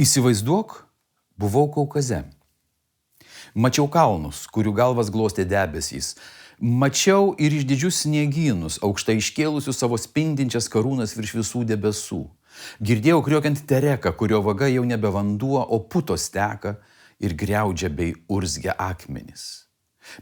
Įsivaizduok, buvau Kaukaze. Mačiau kalnus, kurių galvas glostė debesys. Mačiau ir išdidžius sniegynus, aukštai iškėlusius savo spindinčias karūnas virš visų debesų. Girdėjau kriokiant tereką, kurio vaga jau nebe vanduo, o putos teka ir griaudžia bei urzgia akmenis.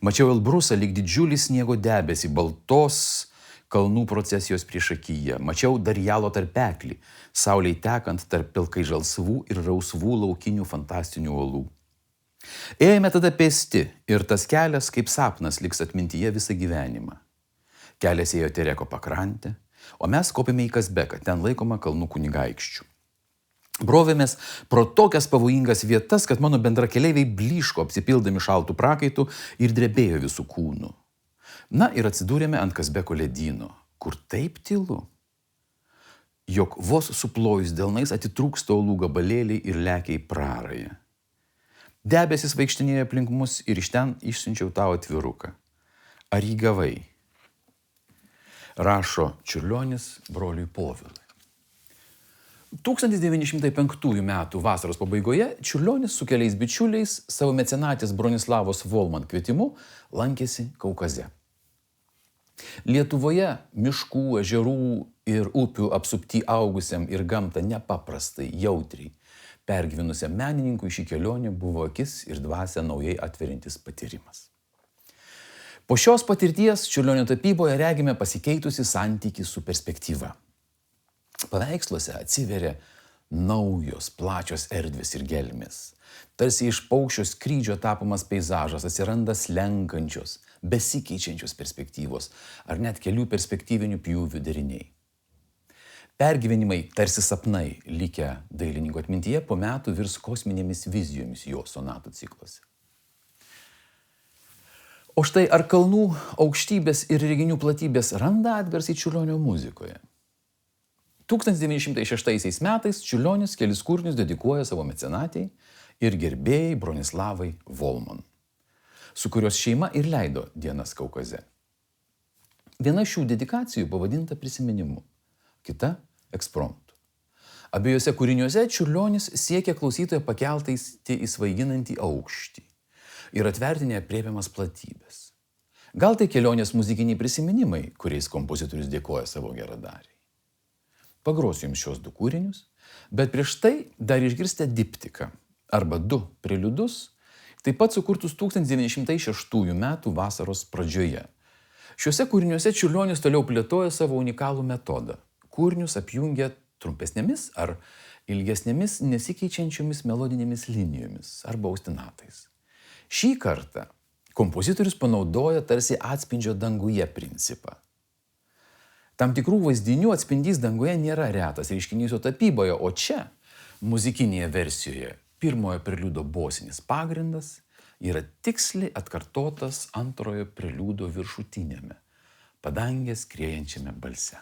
Mačiau Elbrusą lyg didžiulį sniego debesį, baltos kalnų procesijos priešakyje. Mačiau Darjalo tarpeklį, saulei tekant tarp pilkai žalsvų ir rausvų laukinių fantastinių uolų. Ėjome tada pėsti ir tas kelias kaip sapnas liks atmintyje visą gyvenimą. Kelias ėjo Tereko pakrantę, o mes kopėme į Kazbeką, ten laikoma kalnų kunigaikščių. Brovėmės pro tokias pavojingas vietas, kad mano bendrakeleiviai blyško apsipildami šaltų prakaitų ir drebėjo visų kūnų. Na ir atsidūrėme ant Kazbeko ledyno, kur taip tylu, jog vos suplojus delnais atitrūksta uolų gabalėliai ir lekia į prarają. Debesis vaikštinėjo aplink mus ir iš ten išsiunčiau tau atviruką. Ar jį gavai? Rašo Čiurlionis broliui Povilui. 1905 metų vasaros pabaigoje Čiurlionis su keliais bičiuliais savo mecenatės Bronislavos Volman kvietimu lankėsi Kaukaze. Lietuvoje miškų, ežerų ir upių apsupty augusiam ir gamtą nepaprastai jautriai pergyvenusiam menininkui ši kelionė buvo akis ir dvasią naujai atveriantis patyrimas. Po šios patirties Čiurlionio tapyboje regime pasikeitusi santykį su perspektyva. Paveiksluose atsiveria naujos plačios erdvės ir gelmės. Tarsi iš paukščio skrydžio tapomas peizažas atsiranda slenkančios, besikeičiančios perspektyvos ar net kelių perspektyvinių pjūvių deriniai. Pergyvenimai tarsi sapnai likę dailininko atmintyje po metų virs kosminėmis vizijomis jo sonatų cikluose. O štai ar kalnų aukštybės ir reginių platybės randa atgarsį Čiurlionio muzikoje? 1906 metais Čiurlionis kelis kūrinius dedikuoja savo mecenatei ir gerbėjai Bronislavai Volman, su kurios šeima ir leido dienas Kaukaze. Viena šių dedikacijų pavadinta prisiminimu, kita ekspromtu. Abiejose kūriniuose Čiurlionis siekia klausytoją pakelti į svaiginantį aukštį ir atverti neaprėpiamas platybės. Gal tai kelionės muzikiniai prisiminimai, kuriais kompozitorius dėkoja savo geradariai. Pagrosiu jums šios du kūrinius, bet prieš tai dar išgirsite diptiką arba du preliudus, taip pat sukurtus 1906 metų vasaros pradžioje. Šiuose kūriniuose Čiurlionis toliau plėtoja savo unikalų metodą. Kūrinius apjungia trumpesnėmis ar ilgesnėmis nesikeičiančiomis melodinėmis linijomis arba ostinatais. Šį kartą kompozitorius panaudoja tarsi atspindžio danguje principą. Tam tikrų vaizdinių atspindys danguje nėra retas reiškinys jo tapyboje, o čia, muzikinėje versijoje, pirmojo preliudo bosinis pagrindas yra tiksliai atkartotas antrojo preliudo viršutinėme, padangės skriejančiame balse.